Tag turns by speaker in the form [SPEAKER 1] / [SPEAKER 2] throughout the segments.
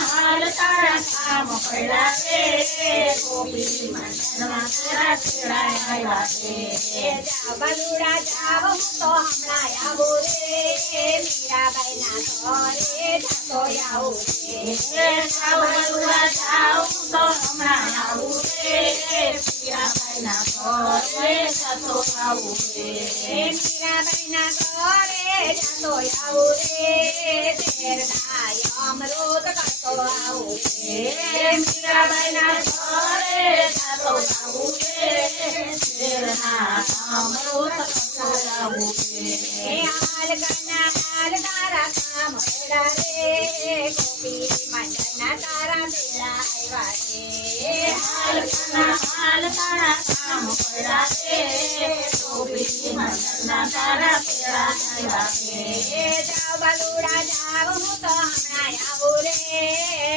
[SPEAKER 1] alataran amo kailate, kopiliman na maturat kiray kailate. Jabalura jabo
[SPEAKER 2] muto hamraya bore, mirabay na tore, tato yaure. Jabalura jabo muto hamraya આવું રે મીરાબાઈ ના ઘરે જતો આવું રે તેરના અમૃત કરતો આવું રે
[SPEAKER 1] મીરાબાઈના ઘરે જતો આવું રે શેરના અમૃત કરતો આવું રે
[SPEAKER 2] હાલ કના હાલ તારા કામ પેડા રે ગોપી મંડળના તારા પેડા આવ્યા રે
[SPEAKER 1] હાલ કના હાલ તારા કામ રે મંડળના તારા રે
[SPEAKER 2] એ જાવ બલુડા જાવ હું તો હમણાં આવું રે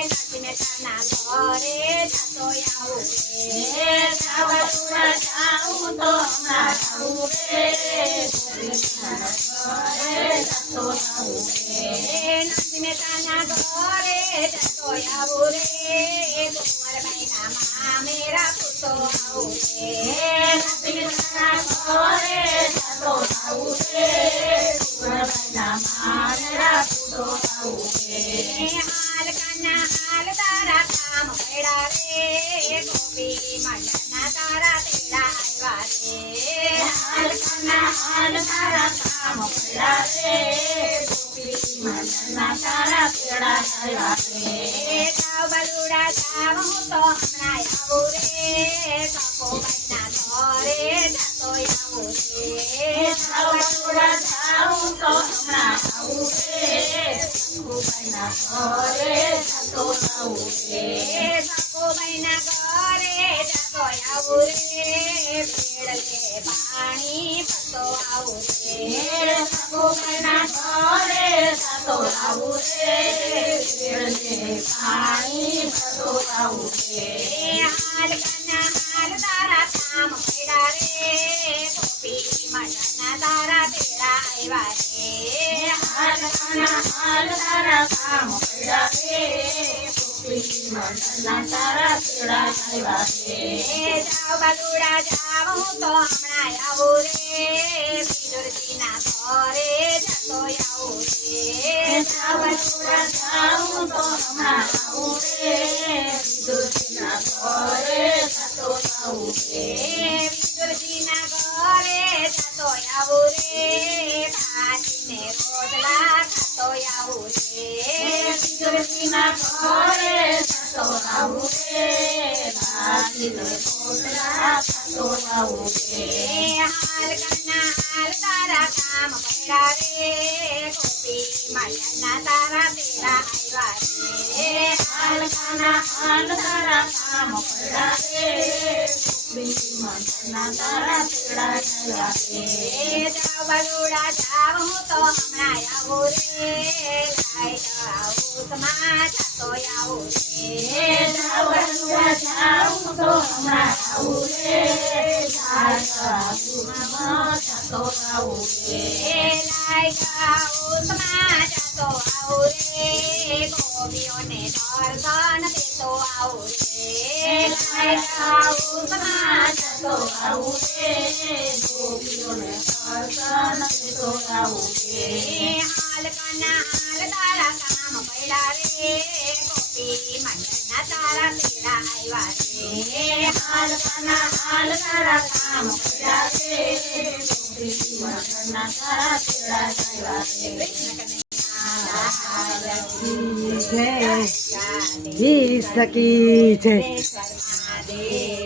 [SPEAKER 2] નચીને તાના ઘરે જતો આવું રે
[SPEAKER 1] એ સાવરવા જાઉં તો હમણાં આવું રે ગોપીના ઘરે જતો આવું રે
[SPEAKER 2] એ નચીને તાના ઘરે જતો આવું રે કુંવરબાઈ હાલ તારા કામ આવું રે. એ હાલ કાના હાલ તારા કામ પેડા રે ગોપી મંડળના તારા તેડા આવ્યા રે. બલુડા તાવ હું તો હમણાં આવું રે. કપો બન્ના ઘરે જતો આવું રે. એ કાકો બન્ના ઘરે જતો આવું રે પેડલે પાણી પતો આવું રે
[SPEAKER 1] પાણી આવું રે
[SPEAKER 2] એ હાલ કના તારા કામ
[SPEAKER 1] પડ્યા
[SPEAKER 2] હું તો હમણાં આવું રે બિદુરજીના ઘરે
[SPEAKER 1] જાઉં તો હમણાં રે વિદુષીના ઘરે જતો આવું રે
[SPEAKER 2] ભાજીને રોટલા ખાતો આવું એ હાલ કના હાલ તારા કામ પડ્યા રે ગોપી માયાના તારા પેડા આવ્યા રે
[SPEAKER 1] હાલ કાના હાલ તારા કામ પડ્યા રે ગોપી મંડળના તારા તેડા આવ્યા રે
[SPEAKER 2] જાવ બલુડા જાવ હું તો હમણાં આવું રે જાઉં
[SPEAKER 1] તો આવું રે જાગુમાં જતો આવું રે
[SPEAKER 2] રે ગોપીઓને દર્શન દેતો આવું રે
[SPEAKER 1] આવું રે
[SPEAKER 2] હાલ કના હાલ તારા પડ્યા રે તારા પેડા આવ્યા રે
[SPEAKER 1] હાલ તારા તારા આવ્યા રે
[SPEAKER 2] કૃષ્ણ. કનૈયા